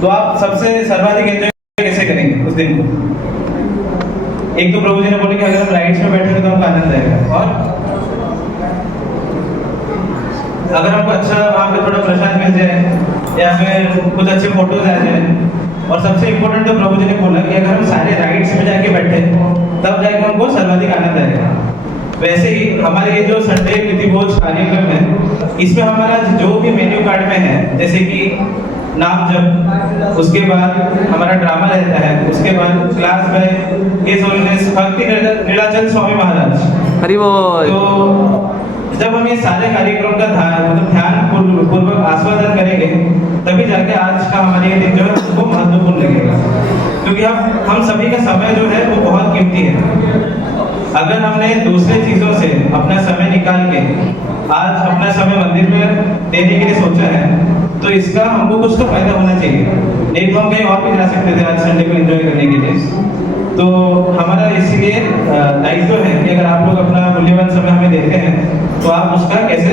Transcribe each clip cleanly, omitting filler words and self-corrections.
तो आप सबसे सर्वाधिक एंजॉय कैसे करेंगे उस दिन को? एक तो प्रभु जी ने बोले कि अगर हम राइड्स में बैठेंगे तो हमको आनंद आएगा, और अगर हमको अच्छा वहाँ पे थोड़ा प्रसाद मिल जाए या फिर कुछ अच्छे फोटोज आ जाए, और सबसे इम्पोर्टेंट तो प्रभु जी ने बोला कि अगर हम सारे राइड्स में जाके बैठे तब जाके हमको सर्वाधिक आनंद आएगा। वैसे ही हमारे ये जो संडे प्रीति भोज कार्यक्रम है, इसमें हमारा जो भी मेन्यू कार्ड में है, जैसे कि नाम जप, उसके बाद हमारा ड्रामा रहता है, उसके बाद क्लास बाय हिज होलीनेस भक्ति नीलाचल स्वामी महाराज। हरि बोल। तो जब हम ये सारे कार्यक्रम का ध्यान पूर्वक आस्वादन करेंगे तभी जाके आज का हमारे ये दिन जो है वो महत्वपूर्ण लगेगा, क्योंकि हम सभी का समय जो है वो बहुत कीमती है। अगर हमने दूसरे चीजों से अपना समय निकाल के आज अपना समय मंदिर में देने के लिए सोचा है, तो इसका हमको कुछ तो फायदा होना चाहिए, नहीं तो हम कहीं और भी जा सकते थे आज संडे को एंजॉय करने के लिए। तो हमारा इसलिए दायित्व है कि अगर आप लोग अपना मूल्यवान समय हमें देते हैं तो आप उसका कैसे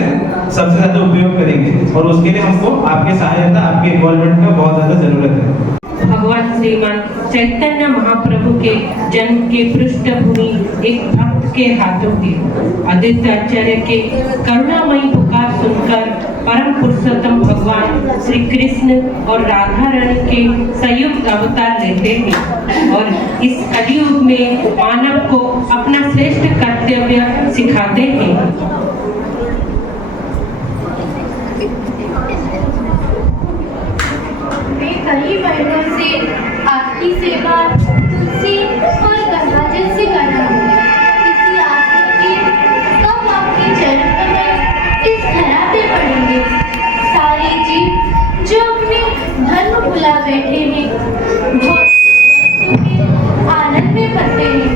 सबसे ज्यादा उपयोग करेंगे, और उसके लिए हमको आपकी सहायता, आपके इन्वॉल्वमेंट का बहुत ज्यादा जरूरत है। भगवान श्रीमान चैतन्य महाप्रभु के जन्म की पृष्ठभूमि एक भक्त के हाथों की आदित्य आचार्य के करुणामयी पुकार सुनकर परम पुरुषोत्तम भगवान श्री कृष्ण और राधा रानी के संयुक्त अवतार लेते हैं और इस कलयुग में मानव को अपना श्रेष्ठ कर्तव्य सिखाते हैं। कई महीनों से आपकी सेवा तुलसी और गंगाजल से कर रहा हूँ। इसी आस में कि कब आपके चरण कमल इस धरा पे पड़ेंगे। सारे जीव जो अपने धर्म भुला बैठे हैं, आनंद में फंसे हैं,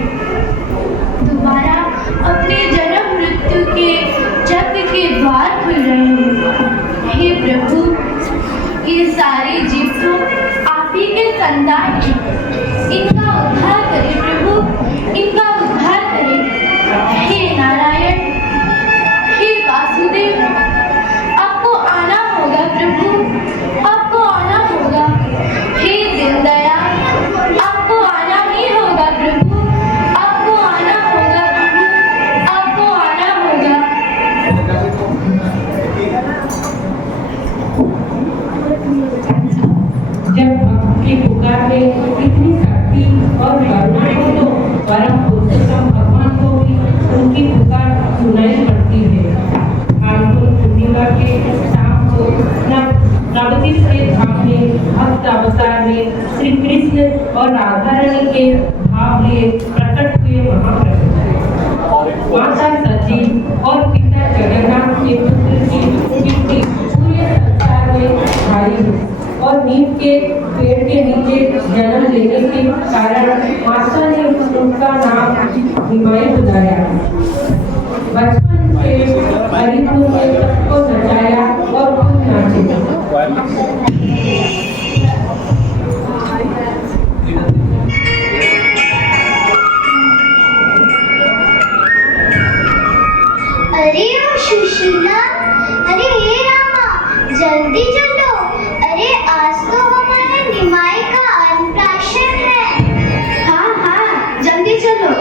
दोबारा अपने जन्म मृत्यु के चक्र के द्वार खुल रहे हैं। हे प्रभु, ये सारे जीव तो आप ही के संतान हैं, इनका उद्धार करें प्रभु, इनका उद्धार करें। हे नारायण, हे वासुदेव, आपको आना होगा प्रभु, आपको आना होगा। हे दीनदयाल, आपको आना ही होगा प्रभु, आपको आना होगा प्रभु, आपको आना होगा। जब भक्त की पुकार में इतनी शक्ति और करुणा हो तो परम पुरुषोत्तम भगवान को भी उनकी पुकार सुनाई पड़ती है। फाल्गुन पूर्णिमा के शाम को नवदीप के धाम में भक्त अवतार में श्री कृष्ण और राधा रानी के भाव लिए प्रकट हुए महाप्रभु। माता सती और पिता जगन्नाथ के पुत्र की कीर्ति पूरे संसार में छाई और नीम के पेड़ के नीचे जन्म लेने के कारण माता ने उनका नाम निमाई बुलाया। बचपन से हरिपुर में सबको नचाया और खूब नाचे। अरे ओ सुशीला, अरे हे रामा, जल्दी चलो। अरे आज तो हमारे निमाई का अन्नप्राशन है। हाँ हाँ, जल्दी चलो।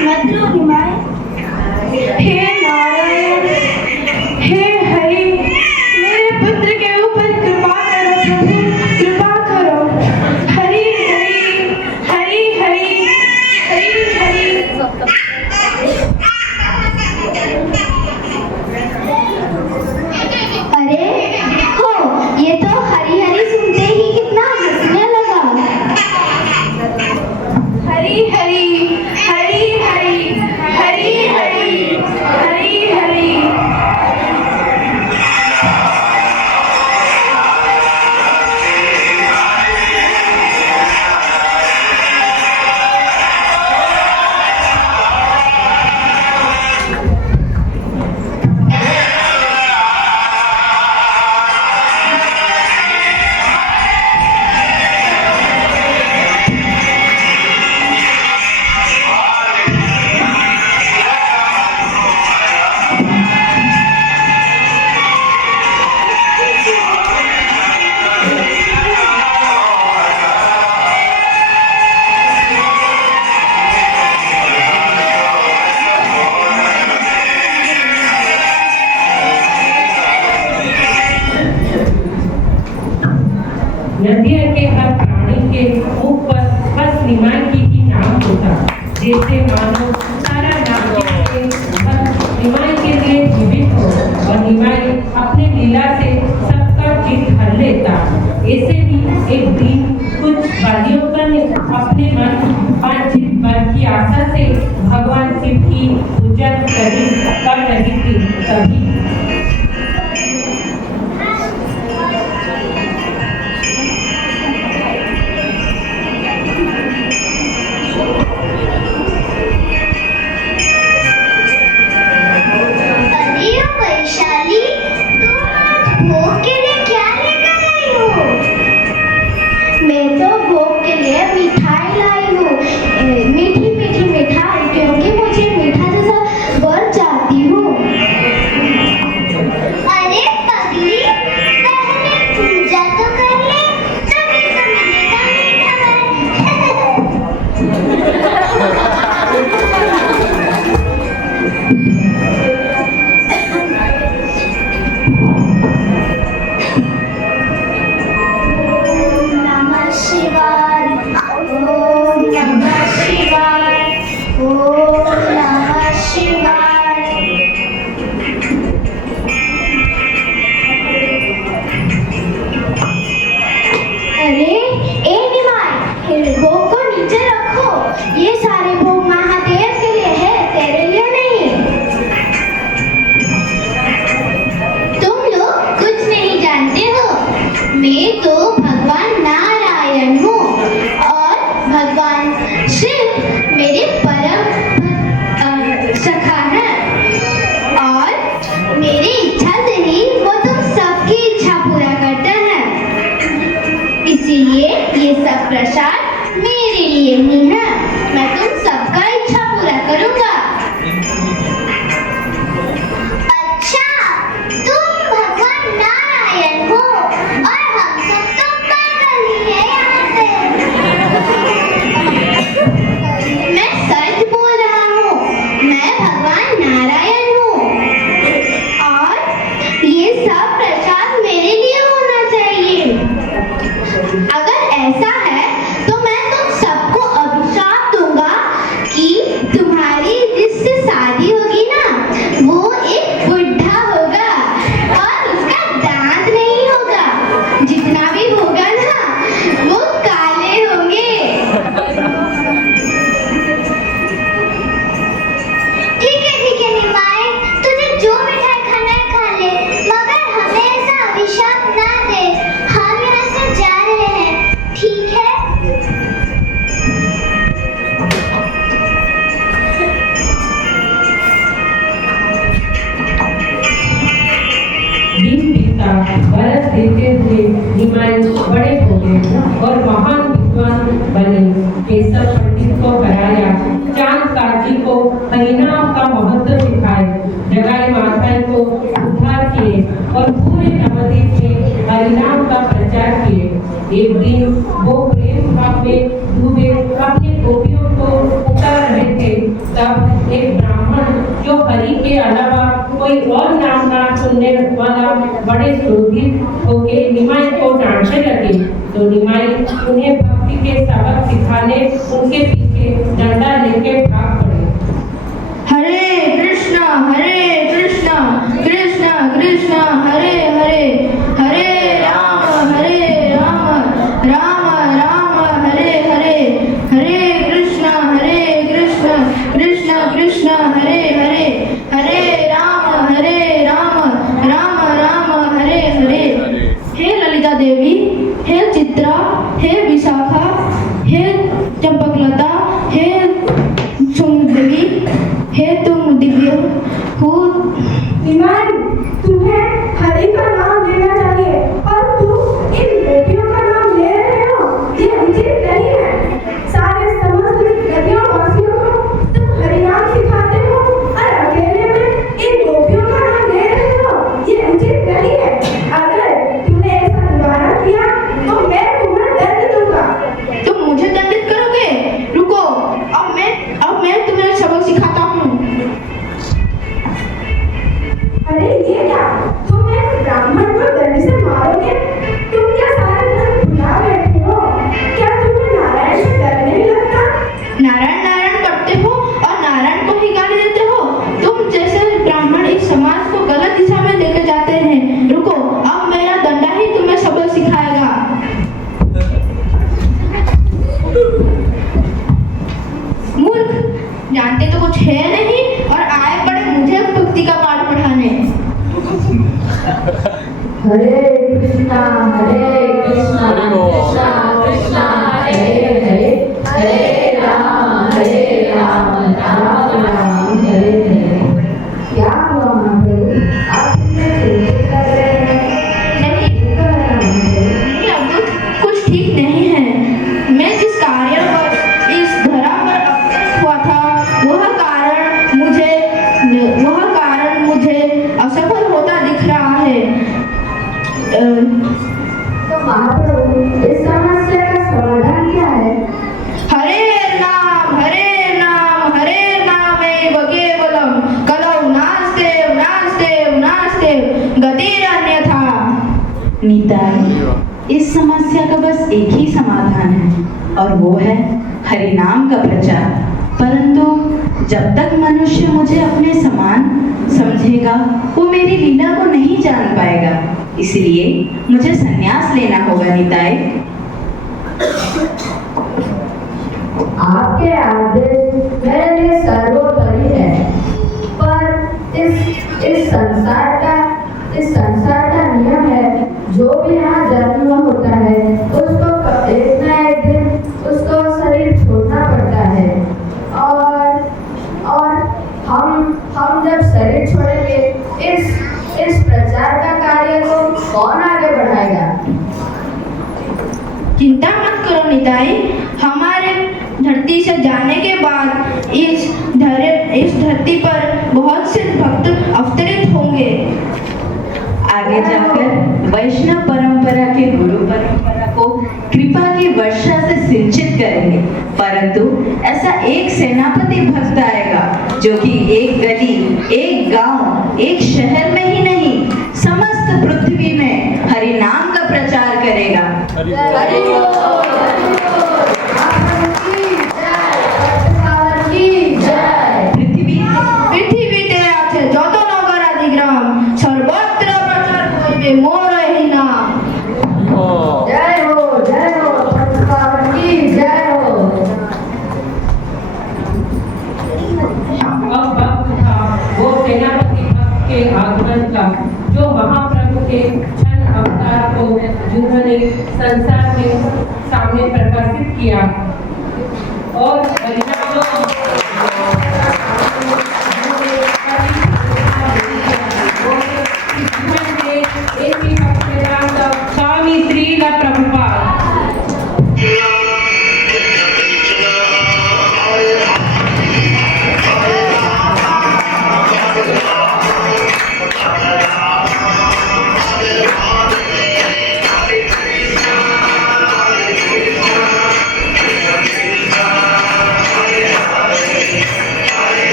मत रो निमाय। हे नारायण, हे हरि, मेरे पुत्र के ऊपर कृपा करो प्रभु, कृपा करो। हरि हरि हरि हरि हरि हरि। अरे देखो, ये तो हरि हरि सुनते ही कितना हंसने लगा। हरि हरि हरि हरि हरि हरि हरि हरि। नदिया के हर प्राणी के मुख पर बस निमाई की ही नाम होता, जैसे मानो सारा नाम के निमाई के लिए जीवित हो और निमाई अपने लीला से सबका चित्त हर लेता। ऐसे ही एक दिन कुछ बालियों ने अपने मन वांछित वर की आशा से भगवान शिव की पूजा कर रही थी। तभी वैशाली, तुम आज भोग के लिए क्या लेकर आई हो? मैं तो भोग के लिए मिठाई लाई हूँ, मीठी मीठी मिठाई, क्योंकि मुझे मीठा जैसा वर चाहती हूँ। अरे पगली, पहले पूजा तो कर ले, तभी तो मिलेगा मीठा वर। नमः शिवाय, ओम नमः शिवाय, ओम नमः शिवाय। अरे ए निमाय, भोग को नीचे रखो, ये सारे भोग महादेव के लिए है, तेरे लिए नहीं। तुम लोग कुछ नहीं जानते हो, मैं तो भगवान नारायण हूँ और भगवान शिव मेरे परम सखा हैं, और मेरी इच्छा से ही वो तुम सबकी इच्छा पूरा करते हैं। इसीलिए ये सब प्रसाद मेरे लिए ही है, मैं तुम सबका इच्छा पूरा करूँगा। अच्छा, तुम भगवान नारायण हो और हम सब तो पागल ही हैं यहाँ पे। मैं सच बोल रहा हूँ, मैं भगवान नारायण हूँ और ये सब प्रसाद मेरे लिए होना चाहिए। अगर ऐसा है तो मैं तुम सबको अभिशाप दूंगा कि तुम्हारी जिससे शादी होगी ना, वो एक बुढ़ा होगा और उसका दांत नहीं होगा, जितना भी होगा ना वो काले होंगे। ठीक है निमाय, तुझे जो मिठाई खाना है खा ले, मगर हमें ऐसा अभिशाप ना दे, हम यहाँ से जा रहे हैं, ठीक है? दिन बीता, बरस देते हुए निमाई बड़े हो गए और महान विद्वान बने। केशव पंडित को कराया, चांद काजी को हरिनाम का महत्व सिखाए, जगाई माताई को उद्धार किए और पूरे नवद्वीप में हरिनाम का प्रचार किए। एक दिन वो प्रेम भाव में डूबे अपने गोपियों को पुकार रहे थे, तब एक ब्राह्मण जो हरि के अलावा कोई और नाम ना सुनने वाला बड़े क्रोधित होके निमाई को डांटने लगे। तो निमाई उन्हें भक्ति के सबक सिखाने उनके पीछे डंडा लेके भाग पड़े। हरे कृष्णा कृष्ण कृष्ण हरे हरे, हरे राम राम राम हरे हरे, हरे कृष्ण कृष्ण कृष्ण हरे हरे, हरे राम राम राम हरे हरे। हे ललिता देवी, हे चित्रा, हे विशाखा, हे चंपकलता, हे सुमदेवी, हे तुम दिव्य हो। ईमान, तुम्हें हरि का नाम लेना चाहिए और तुम इन बेटियों का नाम ले रहे हो, ये उचित नहीं है। सारे समस्त नदियों वासियों को तुम हरि नाम सिखाते हो और अकेले में इन गोपियों का नाम ले रहे हो, ये उचित नहीं है। अगर तुमने ऐसा दोबारा किया तो मैं तुम्हें दंड दूंगा। तुम मुझे दंडित करोगे? रुको, अब मैं तुम्हें सबक सिखाता हूँ। अरे ये क्या, तुम एक ब्राह्मण को दंड से मारोगे? तुम क्या सारे धन भुला बैठे हो? क्या तुम्हें नारायण से डर नहीं लगता? नारायण नारायण करते हो और नारायण को ही गाली देते हो। तुम जैसे ब्राह्मण इस समाज को गलत दिशा में लेके जाते हैं। रुको, अब मेरा दंडा ही तुम्हें सबक सिखाएगा। मूर्ख, जानते तो कुछ है नहीं और आए पड़े मुझे भक्ति का पाठ पढ़ाने। हरे कृष्णा कृष्णा कृष्णा हरे हरे, हरे राम राम राम हरे हरे। क्या हुआ महाप्रभु, आप इतने चिंतित लग रहे हैं? नहीं अद्भुत, कुछ ठीक नहीं है। मैं जिस कार्य पर इस धरा पर अवतरित हुआ था वह कारण मुझे असफल होता दिख रहा है। तो महाप्रभु, इस समस्या का समाधान क्या है? हरे नाम एव केवलम कलौ नास्ते गतिरन्यथा। निताई, इस समस्या का बस एक ही समाधान है और वो है हरि नाम का प्रचार। परंतु जब तक मनुष्य मुझे अपने समान समझेगा वो मेरी लीला को नहीं जान पाएगा। इसलिए मुझे संन्यास लेना होगा निताई। आपके आदेश मेरे लिए सर्वोपरि है, पर इस संसार का नियम है, जो भी यहाँ जन्म होता है उसको एक न एक दिन उसको शरीर छोड़ना पड़ता है। और हम जब शरीर छोड़ेंगे इस प्रचार का कार्य को कौन आगे बढ़ाएगा? चिंता मत करो निताई, हमारे धरती से जाने के बाद इस धरती पर बहुत से भक्त अवतरित होंगे। आगे जाकर वैष्णव परंपरा के गुरु परंपरा को कृपा की वर्षा से सिंचित करेंगे। परंतु ऐसा एक सेनापति भक्त आएगा जो कि एक गली, एक गांव, एक शहर में ही नहीं समस्त पृथ्वी में हरि नाम का प्रचार करेगा। हरि बोल, পৃথিবীতে আছে যত নগর আদি গ্রাম সর্বত্র প্রচার করবে মোর এই নাম। जय हो पावन की जय हो। अब वक्त था वो सेनापति भक्त के आगमन का, जो महाप्रभु के क्षण अवतार को जिन्होंने संसार में सामने प्रकाशित किया और स्वामी श्रील प्रभुपाद।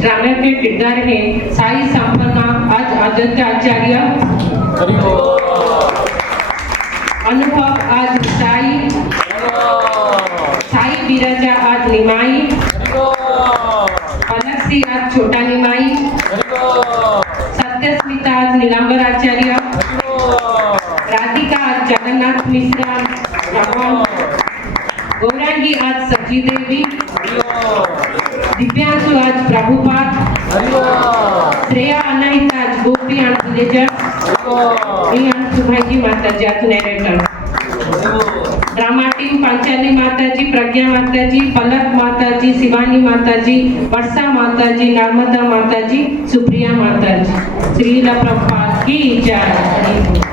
ड्रामे के किरदार हैं साई संपन्ना आज आदित्य आचार्य, अनुभव आज साई बिराजा आज निमाई, अलक्सी आज छोटा निमाई, सत्यस्मिता आज नीलांबर आचार्य, राधिका आज जगन्नाथ मिश्रा, गौरांगी आज सची देवी, दिव्यांशु आज प्रभुपाद, श्रेया अनाहिता आज गोपी and villager, and सुभाजी माताजी आज narrator. ड्रामा टीम पांचाली माताजी, प्रज्ञा माताजी, पलक माताजी, शिवानी माताजी, वर्षा माताजी, नर्मदा माताजी, सुप्रिया माताजी. श्रील प्रभुपाद की जय.